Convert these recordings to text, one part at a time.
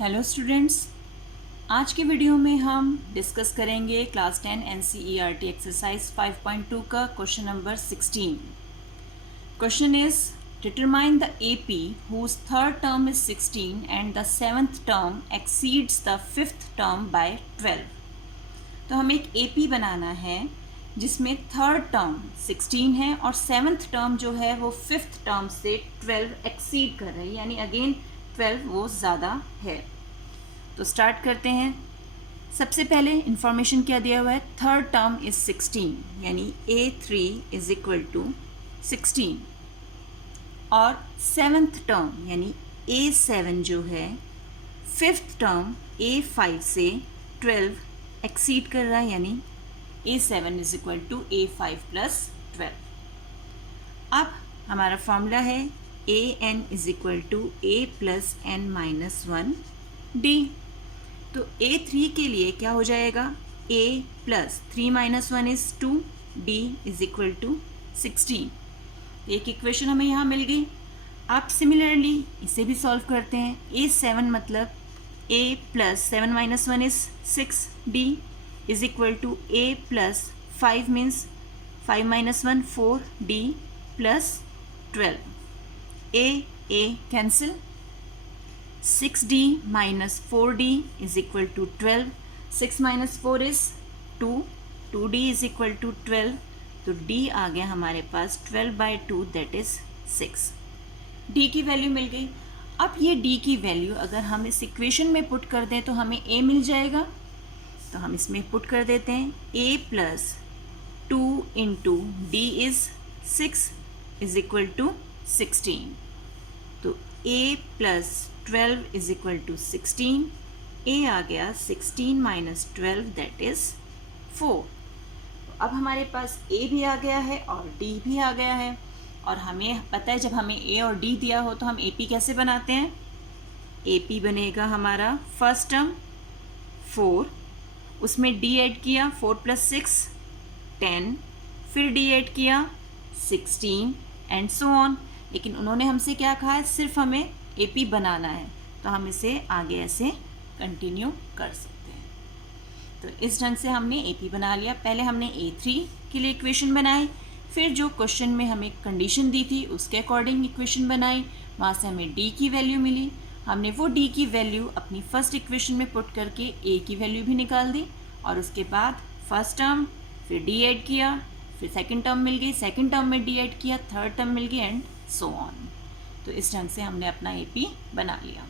Hello students, आज के video में हम डिस्कस करेंगे क्लास 10 NCERT एक्सरसाइज 5.2 का question number 16। Question is determine the AP whose third term is 16 and the seventh term exceeds the fifth term by 12। तो हमें एक AP बनाना है जिसमें थर्ड टर्म 16 है और सेवन्थ टर्म जो है वो फिफ्थ टर्म से 12 एक्सीड कर रही है, यानी अगेन 12 वो ज़्यादा है। तो स्टार्ट करते हैं। सबसे पहले इंफॉर्मेशन क्या दिया हुआ है, थर्ड टर्म इज 16 यानी A3 इज इक्वल टू 16 और सेवन्थ टर्म यानी A7 जो है फिफ्थ टर्म A5 से 12 एक्सीड कर रहा है, यानी A7 is equal to A5 plus 12। अब हमारा फॉर्मूला है AN is equal to A plus N minus 1 D। तो A3 के लिए क्या हो जाएगा, A plus 3 minus 1 is 2, D is equal to 16। एक इक्वेशन हमें यहाँ मिल गई। आप सिमिलरली इसे भी सॉल्व करते हैं। A7 मतलब A plus 7 minus 1 is 6, D is equal to A plus 5 means 5 minus 1 4, D plus 12। A cancel, 6D minus 4D is equal to 12. 6 minus 4 is 2. 2D is equal to 12. तो D आ गया हमारे पास 12/2 that is 6। D की value मिल गई। अब ये D की value अगर हम इस इक्वेशन में पुट कर दें तो हमें A मिल जाएगा। तो हम इसमें पुट कर देते हैं A plus 2 into D is 6 is equal to 16। तो A plus 12 is equal to 16। A आ गया 16 माइनस 12 दैट इज 4। तो अब हमारे पास A भी आ गया है और D भी आ गया है, और हमें पता है जब हमें A और D दिया हो तो हम AP कैसे बनाते हैं। AP बनेगा हमारा फर्स्ट टर्म 4, उसमें D ऐड किया 4 प्लस 6 10, फिर D ऐड किया 16 एंड सो ऑन। लेकिन उन्होंने हमसे क्या कहा है, सिर्फ हमें AP बनाना है, तो हम इसे आगे ऐसे कंटिन्यू कर सकते हैं। तो इस ढंग से हमने AP बना लिया। पहले हमने A3 के लिए इक्वेशन बनाई, फिर जो क्वेश्चन में हमें कंडीशन दी थी उसके अकॉर्डिंग इक्वेशन बनाई, वहाँ से हमें D की वैल्यू मिली। हमने वो D की वैल्यू अपनी फर्स्ट इक्वेशन में पुट करके A की वैल्यू भी निकाल दी, और उसके बाद फर्स्ट टर्म फिर D ऐड किया, फिर सेकेंड टर्म मिल गई, सेकेंड टर्म में D ऐड किया, थर्ड टर्म मिल गई एंड सो ऑन। तो इस ढंग से हमने अपना AP बना लिया।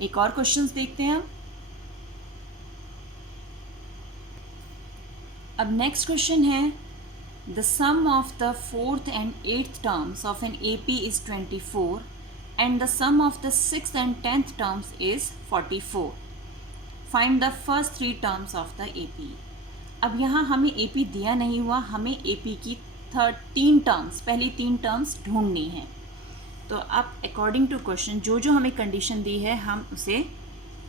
एक और क्वेश्चंस देखते हैं हम। अब नेक्स्ट क्वेश्चन है, the sum of the fourth and eighth terms of an AP is 24 and the sum of the sixth and 10th terms is 44। Find the first 3 terms of the AP। अब यहाँ हमें AP दिया नहीं हुआ, हमें AP की 3 terms, पहली 3 terms ढूंढनी है। तो आप अकॉर्डिंग टू क्वेश्चन जो जो हमें कंडीशन दी है हम उसे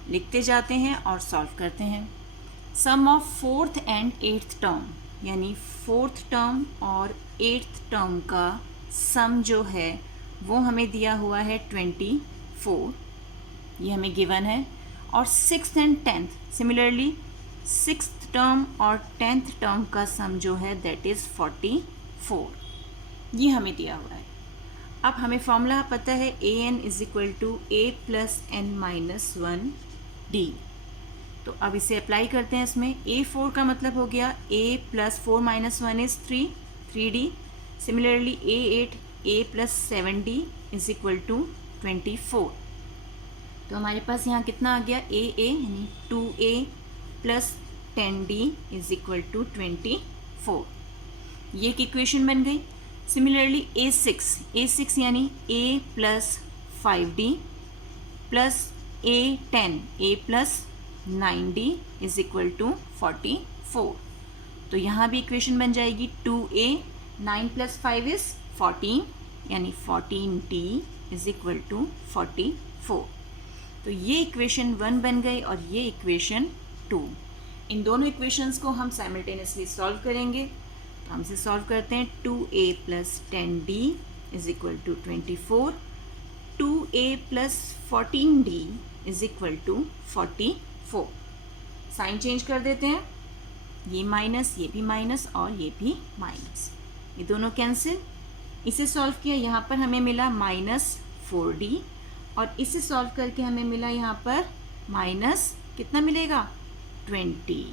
लिखते जाते हैं और सॉल्व करते हैं। Sum of fourth and eighth term, यानी फोर्थ टर्म और एट्थ टर्म का सम जो है वो हमें दिया हुआ है 24, ये हमें गिवन है। और sixth and 10th, similarly sixth term और 10th टर्म का सम जो है दैट इज़ 44, ये हमें दिया हुआ है। अब हमें फॉर्मूला पता है AN is equal to A plus N minus 1 D। तो अब इसे अप्लाई करते हैं इसमें। A4 का मतलब हो गया A plus 4 minus 1 is 3D। Similarly A8 A plus 7D is equal to 24। तो हमारे पास यहाँ कितना आ गया, AA यानी 2A plus 10D is equal to 24। ये एक इक्वेशन बन गई। सिमिलरली A6 यानी A plus 5D plus A10 A plus 9D is equal to 44। तो यहाँ भी इक्वेशन बन जाएगी 2A 9 प्लस 5 इज 14 यानी 14D इज इक्वल टू 44। तो ये इक्वेशन 1 बन गई और ये इक्वेशन 2। इन दोनों इक्वेशंस को हम साइमल्टेनियसली सॉल्व करेंगे। हम इसे सॉल्व करते हैं। 2A plus 10D is equal to 24, 2A plus 14D is equal to 44। Sign change कर देते हैं, ये माइनस, ये भी माइनस और ये भी माइनस, ये दोनों कैंसिल। इसे सॉल्व किया, यहाँ पर हमें मिला -4d और इसे सॉल्व करके हमें मिला यहाँ पर माइनस कितना मिलेगा 20।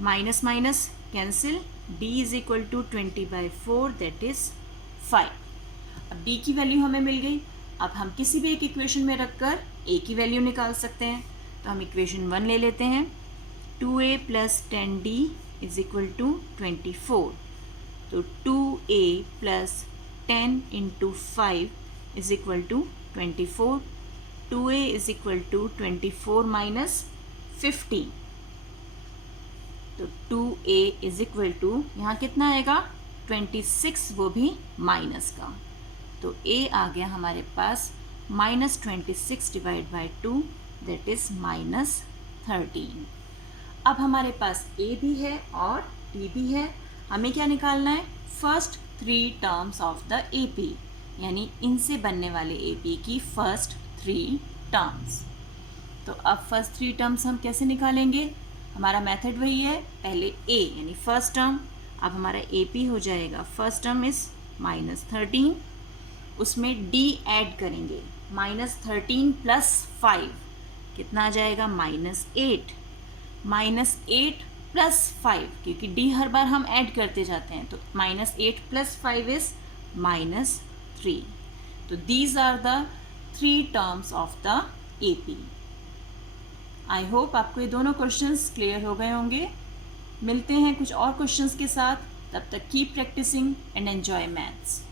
Minus minus cancel, d is equal to 20/4 that is 5। अब d की वैल्यू हमें मिल गई। अब हम किसी भी एक इक्वेशन में रखकर a की वैल्यू निकाल सकते हैं। तो हम इक्वेशन 1 ले लेते हैं, 2a + 10d is equal to 24। तो 2a + 10 × 5 is equal to 24। 2a is equal to 24 - 15। तो 2a इज इक्वल टू यहाँ कितना आएगा 26, वो भी माइनस का। तो a आ गया हमारे पास -26/2 दैट इज -13। अब हमारे पास a भी है और d भी है। हमें क्या निकालना है, first 3 terms of the AP, यानी इनसे बनने वाले AP की फर्स्ट 3 टर्म्स। तो अब फर्स्ट 3 टर्म्स हम कैसे निकालेंगे, हमारा मेथड वही है, पहले a यानी फर्स्ट टर्म। अब हमारा AP हो जाएगा, फर्स्ट टर्म इज -13, उसमें d ऐड करेंगे, -13 + 5 कितना आ जाएगा -8। -8 + 5, क्योंकि d हर बार हम ऐड करते जाते हैं, तो -8 + 5 इज -3। तो these are the 3 terms of the AP। I hope आपको ये दोनों क्वेश्चंस क्लियर हो गए होंगे। मिलते हैं कुछ और क्वेश्चंस के साथ, तब तक keep practising and enjoy maths.